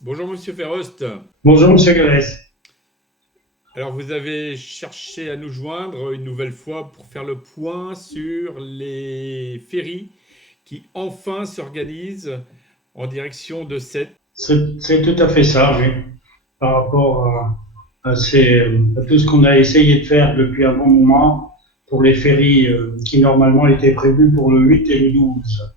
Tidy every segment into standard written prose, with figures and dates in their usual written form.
Bonjour Monsieur Ferrost. Bonjour, Monsieur Galès. Alors vous avez cherché à nous joindre une nouvelle fois pour faire le point sur les ferries qui enfin s'organisent en direction de Sète. C'est tout à fait ça, oui. Par rapport à tout ce qu'on a essayé de faire depuis un bon moment pour les ferries qui normalement étaient prévues pour le 8 et le 12.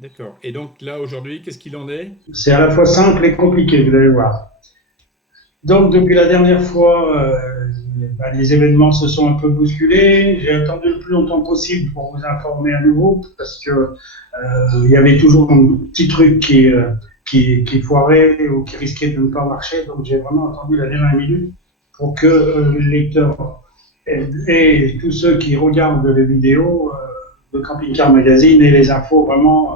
D'accord. Et donc là aujourd'hui, qu'est-ce qu'il en est? C'est à la fois simple et compliqué, vous allez voir. Donc, depuis la dernière fois, les événements se sont un peu bousculés. J'ai attendu le plus longtemps possible pour vous informer à nouveau parce que il y avait toujours un petit truc qui foirait ou qui risquait de ne pas marcher. Donc, j'ai vraiment attendu la dernière minute pour que les lecteurs et tous ceux qui regardent les vidéos de Camping Car Magazine aient les infos vraiment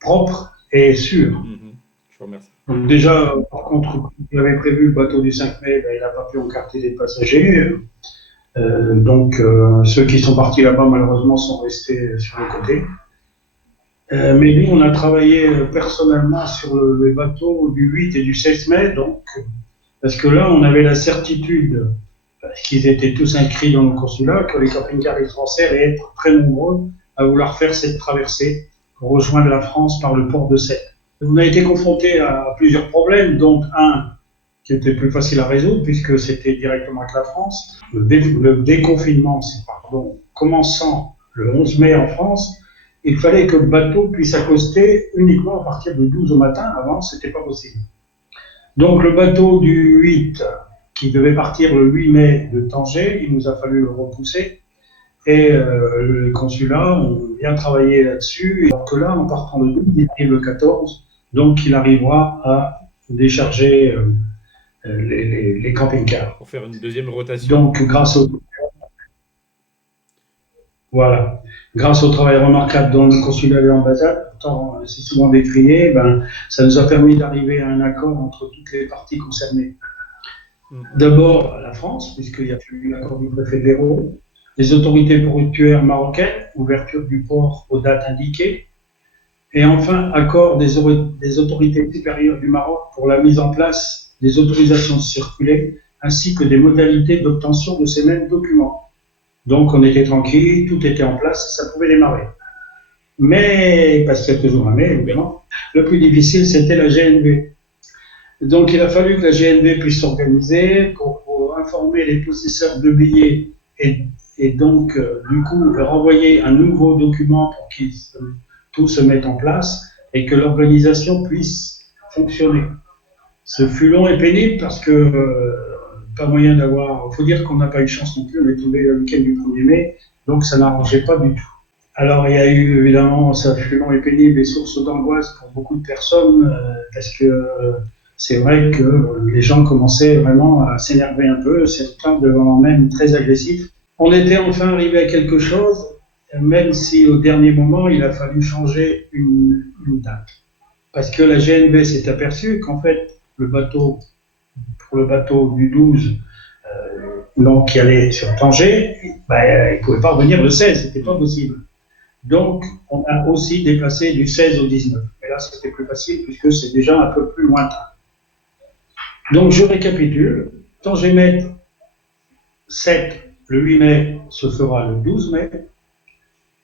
propres et sûres. Mhm. Je vous remercie. Donc déjà, par contre, il avait prévu le bateau du 5 mai, ben, il n'a pas pu encarter des passagers. Ceux qui sont partis là-bas, malheureusement, sont restés sur le côté. Mais nous, on a travaillé personnellement sur le bateau du 8 et du 16 mai, donc, parce que là, on avait la certitude, parce qu'ils étaient tous inscrits dans le consulat, que les camping-cars français allaient être très nombreux à vouloir faire cette traversée pour rejoindre la France par le port de Sète. On a été confronté à plusieurs problèmes, dont un qui était plus facile à résoudre puisque c'était directement avec la France. Le déconfinement, pardon, commençant le 11 mai en France, il fallait que le bateau puisse accoster uniquement à partir du 12 au matin. Avant, c'était pas possible. Donc le bateau du 8, qui devait partir le 8 mai de Tanger, il nous a fallu le repousser. Et le consulat ont bien travaillé là-dessus. Et donc là, en partant le 12, il arrive le 14, donc il arrivera à décharger les camping-cars. Pour faire une deuxième rotation. Donc, voilà, grâce au travail remarquable dont le consulat et l'ambassade, pourtant c'est souvent décrié, ben, ça nous a permis d'arriver à un accord entre toutes les parties concernées. Mhm. D'abord, la France, puisqu'il y a eu l'accord du préfet d'Hérault, les autorités portuaires marocaines, ouverture du port aux dates indiquées, et enfin, accord des autorités supérieures du Maroc pour la mise en place des autorisations de circuler, ainsi que des modalités d'obtention de ces mêmes documents. Donc, on était tranquille, tout était en place, ça pouvait démarrer. Mais, parce qu'il y a toujours un mais, Oui. évidemment, le plus difficile, c'était la GNV. Donc, il a fallu que la GNV puisse s'organiser pour informer les possesseurs de billets et donc, du coup, leur envoyer un nouveau document pour qu'ils tout se mette en place et que l'organisation puisse fonctionner. Ce fut long et pénible parce que pas moyen d'avoir. Il faut dire qu'on n'a pas eu de chance non plus, on est tombé le week-end du 1er mai, donc ça n'arrangeait pas du tout. Alors il y a eu évidemment, ça fut long et pénible et source d'angoisse pour beaucoup de personnes parce que c'est vrai que les gens commençaient vraiment à s'énerver un peu, certains devenant même très agressifs. On était enfin arrivé à quelque chose, même si au dernier moment il a fallu changer une date. Parce que la GNB s'est aperçue qu'en fait, pour le bateau du 12, donc qui allait sur Tanger, ben, il ne pouvait pas revenir le 16, c'était pas possible. Donc, on a aussi déplacé du 16 au 19. Et là, c'était plus facile puisque c'est déjà un peu plus lointain. Donc, je récapitule. Tanger-Met 7, le 8 mai, se fera le 12 mai.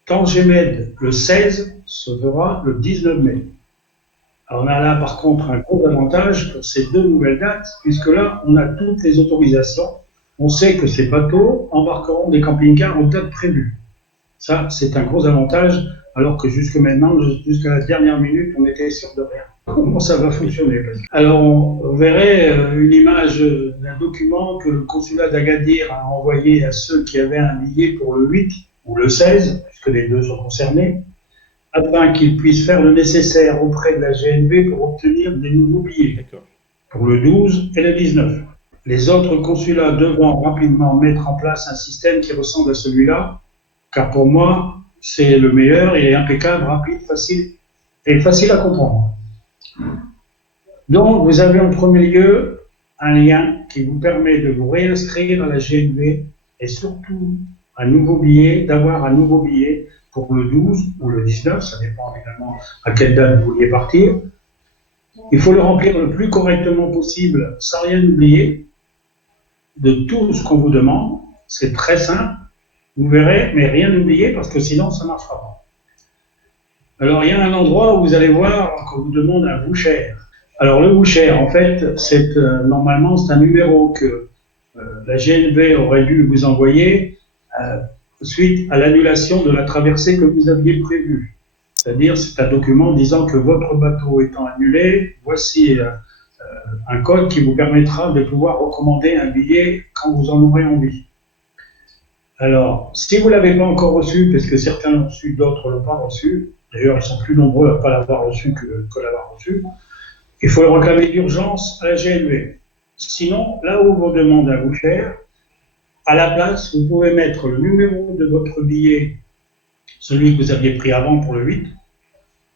Tanger-Med, le 16, se fera le 19 mai. Alors, on a là, par contre, un gros avantage pour ces deux nouvelles dates, puisque là, on a toutes les autorisations. On sait que ces bateaux embarqueront des camping-cars aux dates prévues. Ça, c'est un gros avantage, alors que jusque maintenant, jusqu'à la dernière minute, on était sûr de rien. Comment ça va Oui. fonctionner? Alors, on verrait une image d'un document que le consulat d'Agadir a envoyé à ceux qui avaient un billet pour le 8 ou le 16, puisque les deux sont concernés, afin qu'ils puissent faire le nécessaire auprès de la GNB pour obtenir des nouveaux billets D'accord. pour le 12 et le 19. Les autres consulats devront rapidement mettre en place un système qui ressemble à celui-là, car pour moi, c'est le meilleur, il est impeccable, rapide, facile et facile à comprendre. Donc, vous avez en premier lieu un lien qui vous permet de vous réinscrire à la GNB et surtout d'avoir un nouveau billet pour le 12 ou le 19, ça dépend évidemment à quelle date vous vouliez partir. Il faut le remplir le plus correctement possible, sans rien oublier de tout ce qu'on vous demande. C'est très simple, vous verrez, mais rien oublier parce que sinon ça ne marchera pas. Alors il y a un endroit où vous allez voir qu'on vous demande un voucher. Alors le voucher, en fait, normalement c'est un numéro que la GNV aurait dû vous envoyer suite à l'annulation de la traversée que vous aviez prévue. C'est-à-dire, c'est un document disant que votre bateau étant annulé, voici un code qui vous permettra de pouvoir recommander un billet quand vous en aurez envie. Alors, si vous ne l'avez pas encore reçu, parce que certains l'ont reçu, d'autres ne l'ont pas reçu, d'ailleurs, ils sont plus nombreux à ne pas l'avoir reçu que l'avoir reçu, il faut le réclamer d'urgence à la GNV. Sinon, là où on vous demande un voucher, à la place, vous pouvez mettre le numéro de votre billet, celui que vous aviez pris avant pour le 8,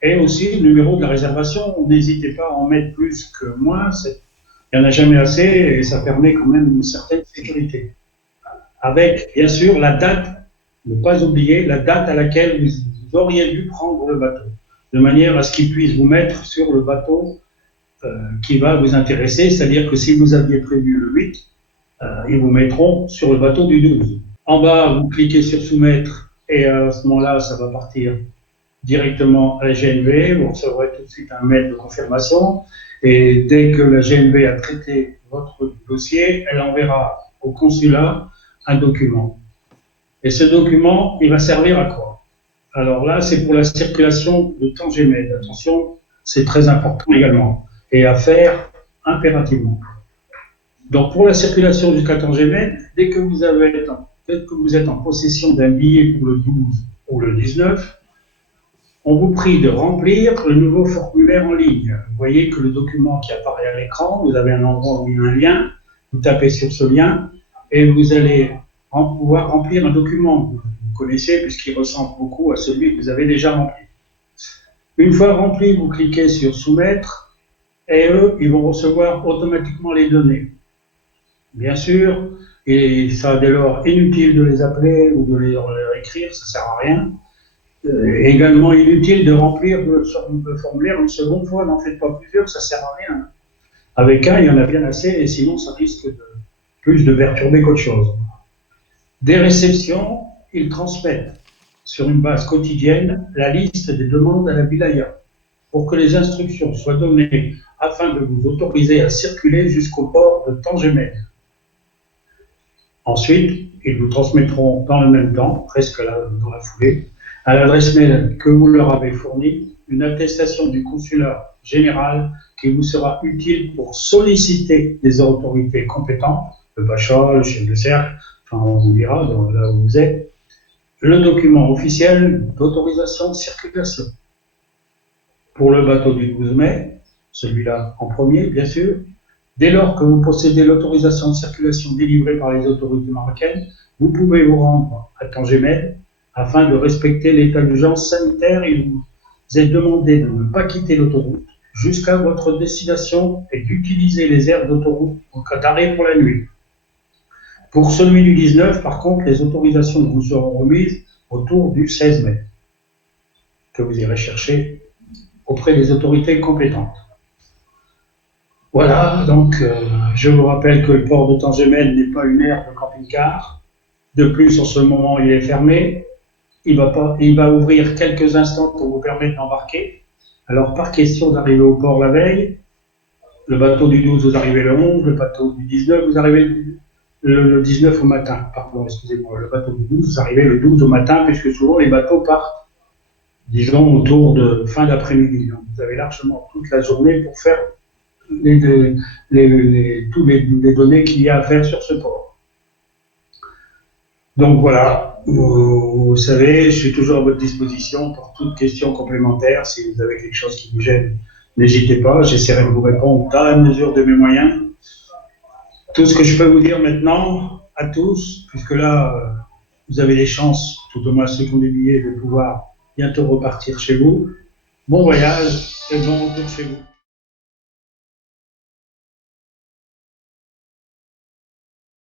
et aussi le numéro de la réservation. N'hésitez pas à en mettre plus que moins, il n'y en a jamais assez et ça permet quand même une certaine sécurité. Avec, bien sûr, la date, ne pas oublier la date à laquelle vous auriez dû prendre le bateau, de manière à ce qu'il puisse vous mettre sur le bateau qui va vous intéresser, c'est-à-dire que si vous aviez prévu le 8, ils vous mettront sur le bateau du 12. En bas, vous cliquez sur soumettre et à ce moment-là, ça va partir directement à la GNV. Vous recevrez tout de suite un mail de confirmation et dès que la GNV a traité votre dossier, elle enverra au consulat un document. Et ce document, il va servir à quoi? Alors là, c'est pour la circulation de Tanger-Med. Attention, c'est très important également et à faire impérativement. Donc pour la circulation jusqu'à Tanger-Med, dès que vous êtes en possession d'un billet pour le 12 ou le 19, on vous prie de remplir le nouveau formulaire en ligne. Vous voyez que le document qui apparaît à l'écran, vous avez un endroit où il y a un lien, vous tapez sur ce lien et vous allez pouvoir remplir un document que vous connaissez puisqu'il ressemble beaucoup à celui que vous avez déjà rempli. Une fois rempli, vous cliquez sur soumettre et eux, ils vont recevoir automatiquement les données. Bien sûr, et ça dès lors inutile de les appeler ou de les écrire, ça ne sert à rien. Également inutile de remplir le formulaire une seconde fois, n'en faites pas plusieurs, ça ne sert à rien. Avec un, il y en a bien assez, et sinon ça risque plus de perturber qu'autre chose. Des réceptions, ils transmettent sur une base quotidienne la liste des demandes à la wilaya pour que les instructions soient données afin de vous autoriser à circuler jusqu'au port de Tanger-Med. Ensuite, ils vous transmettront dans le même temps, presque dans la foulée, à l'adresse mail que vous leur avez fournie, une attestation du consulat général qui vous sera utile pour solliciter les autorités compétentes, le pacha, le chef de cercle, enfin on vous dira là où vous êtes, le document officiel d'autorisation de circulation. Pour le bateau du 12 mai, celui-là en premier bien sûr, dès lors que vous possédez l'autorisation de circulation délivrée par les autorités marocaines, vous pouvez vous rendre à Tanger-Med afin de respecter l'état d'urgence sanitaire. Il vous est demandé de ne pas quitter l'autoroute jusqu'à votre destination et d'utiliser les aires d'autoroute en cas d'arrêt pour la nuit. Pour celui du 19, par contre, les autorisations vous seront remises autour du 16 mai, que vous irez chercher auprès des autorités compétentes. Voilà, donc je vous rappelle que le port de Tanger-Med n'est pas une aire de camping-car. De plus, en ce moment, il est fermé. Il va ouvrir quelques instants pour vous permettre d'embarquer. Alors, par question d'arriver au port la veille, le bateau du 12, vous arrivez le 11, le bateau du 19, vous arrivez le 19 au matin. Pardon, excusez-moi, le bateau du 12, vous arrivez le 12 au matin, puisque souvent les bateaux partent, disons, autour de fin d'après-midi. Donc, vous avez largement toute la journée pour faire toutes les données qu'il y a à faire sur ce port. Donc voilà, vous savez, je suis toujours à votre disposition pour toute question complémentaire. Si vous avez quelque chose qui vous gêne, n'hésitez pas, j'essaierai de vous répondre dans la mesure de mes moyens. Tout ce que je peux vous dire maintenant, à tous, puisque là, vous avez des chances, tout au moins ceux qui ont des billets, de pouvoir bientôt repartir chez vous. Bon voyage et bon retour chez vous.